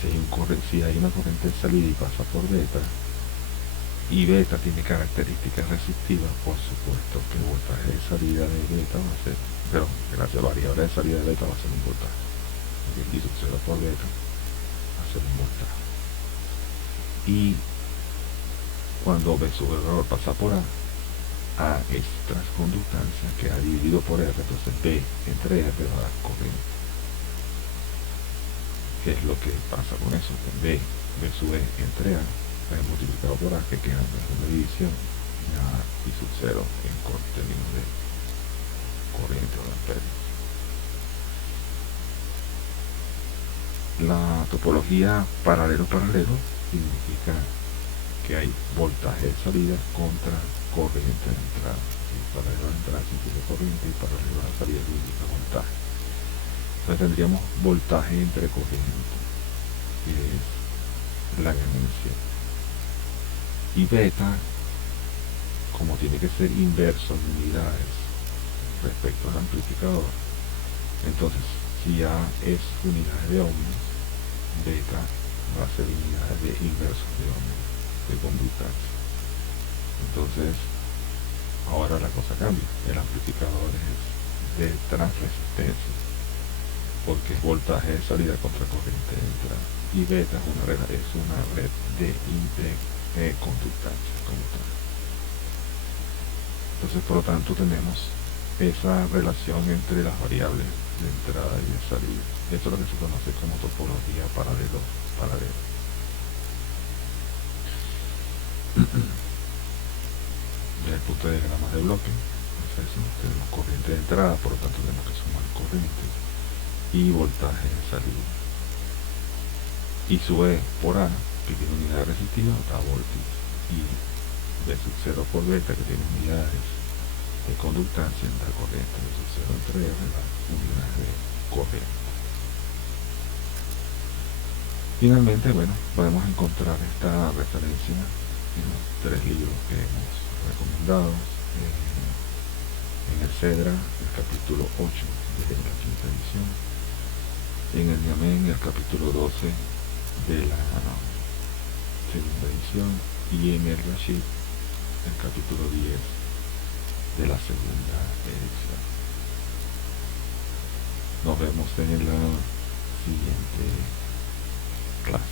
Si hay una corriente de salida y pasa por beta, y beta tiene características resistivas, por supuesto que el voltaje de salida de beta va a ser, pero la variable de salida de beta va a ser un voltaje. Y sub 0 por beta va a ser un voltaje. Y cuando B sub error pasa por A es transconductancia, que ha dividido por R, entonces B entre R va a dar corriente. ¿Qué es lo que pasa con eso? B sub E entre A es multiplicado por A, que queda en una división, y A y sub 0 en términos de corriente o de amperios. La topología paralelo-paralelo significa que hay voltaje de salida contra corriente de entrada. Paralelo a la entrada significa corriente y paralelo a la salida significa voltaje. Entonces tendríamos voltaje entre corriente, que es la ganancia. Y beta, como tiene que ser inverso en unidades, respecto al amplificador. Entonces, si A es unidades de ohmios, beta va a ser unidades de inversos de ohmios, de conductancia. Entonces, ahora la cosa cambia. El amplificador es de transresistencia, porque es voltaje de salida contra corriente de entrada. Y beta es una red de conductancia como tal. Entonces, por lo tanto, tenemos esa relación entre las variables de entrada y de salida. Esto es lo que se conoce como topología paralela. Desde el punto de diagramas de bloque, entonces, tenemos corriente de entrada, por lo tanto tenemos que sumar corriente y voltaje de salida. Y sub E por A, que tiene unidad resistiva, da voltios. Y B sub 0 por beta, que tiene unidades de conductancia, da corriente. B sub 0 entre R, da unidades de corriente. Finalmente, bueno, podemos encontrar esta referencia en los 3 libros que hemos recomendado. En el CEDRA, el capítulo 8 de la quinta edición. En el NIAMEN, el capítulo 12 de la segunda edición. Y en el Rashid, el capítulo 10 de la segunda edición. Nos vemos en la siguiente clase.